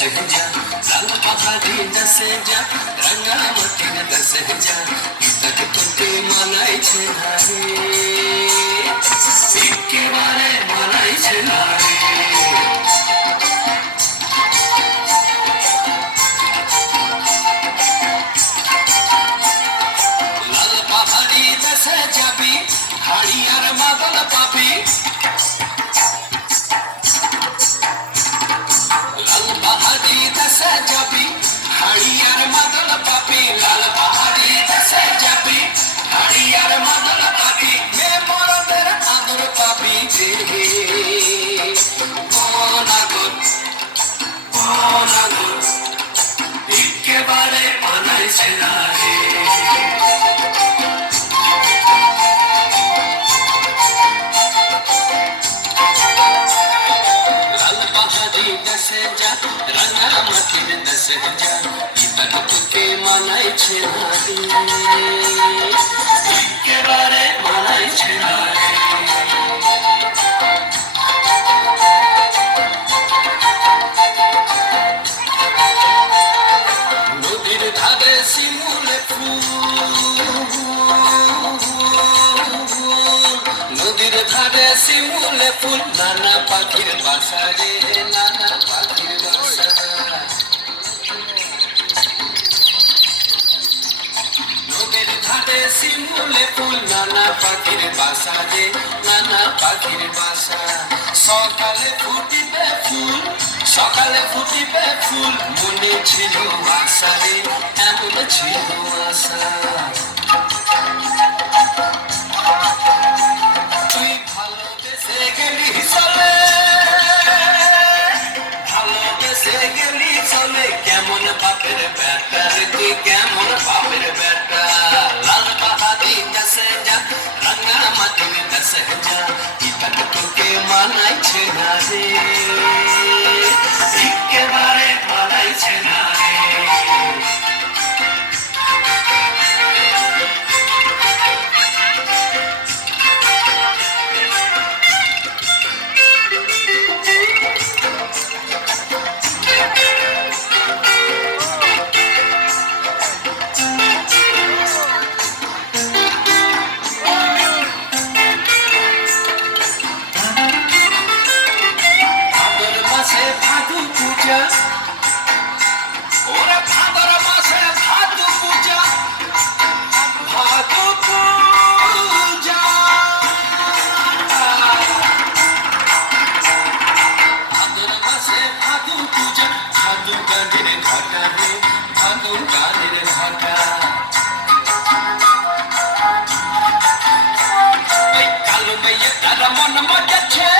सहजा लाल पहाड़ी दसजा रंगावती दसजा तक तुके मनाई छे नारे एकेबारे मनाई छे नारे लाल पहाड़ी दसजाबी हाड़ियार मादल पाबी যাবি হাড়িয়ার মাদল পাবি লাল পাহাড়ি দেশে যাবি হাড়িয়ার মাদল পাবি মে মরদের আদর পাবি যে অনাগত একেবারে বানাইছে না রে दसजा रंगावती दसजा तक तुके मनाई छे नारी एकेबारे मनाई छे नारी नदीर धारे शिमुले फूल नदीर धारे शिमुले फूल नाना पाখির বাসা রে নানা পাখির বাসা নদীর ধারে শিমুলে ফুল নানা পাখির বাসা রে নানা পাখির বাসা সকালে ফুটিবে ফুল মনে ছিল আশা রে এমন ছিল আশা তুই ভালোবেসে গেলি চলে কেমন বাপের বেটা তুই কেমন বাপের বেটা লাল পাহাড়ি দসজা রঙ্গামাটি দসজা তক তোকে মানাইছে না রে একেবারে মানাইছে না রে ওরে ভাদর মাসে ভাদু পূজা ভাদর মাসে ভাদু পূজা ভাদু গানের ঘটা রে ভাদু গানের ঘটা কালো মেয়ে তার মন মজাচ্ছে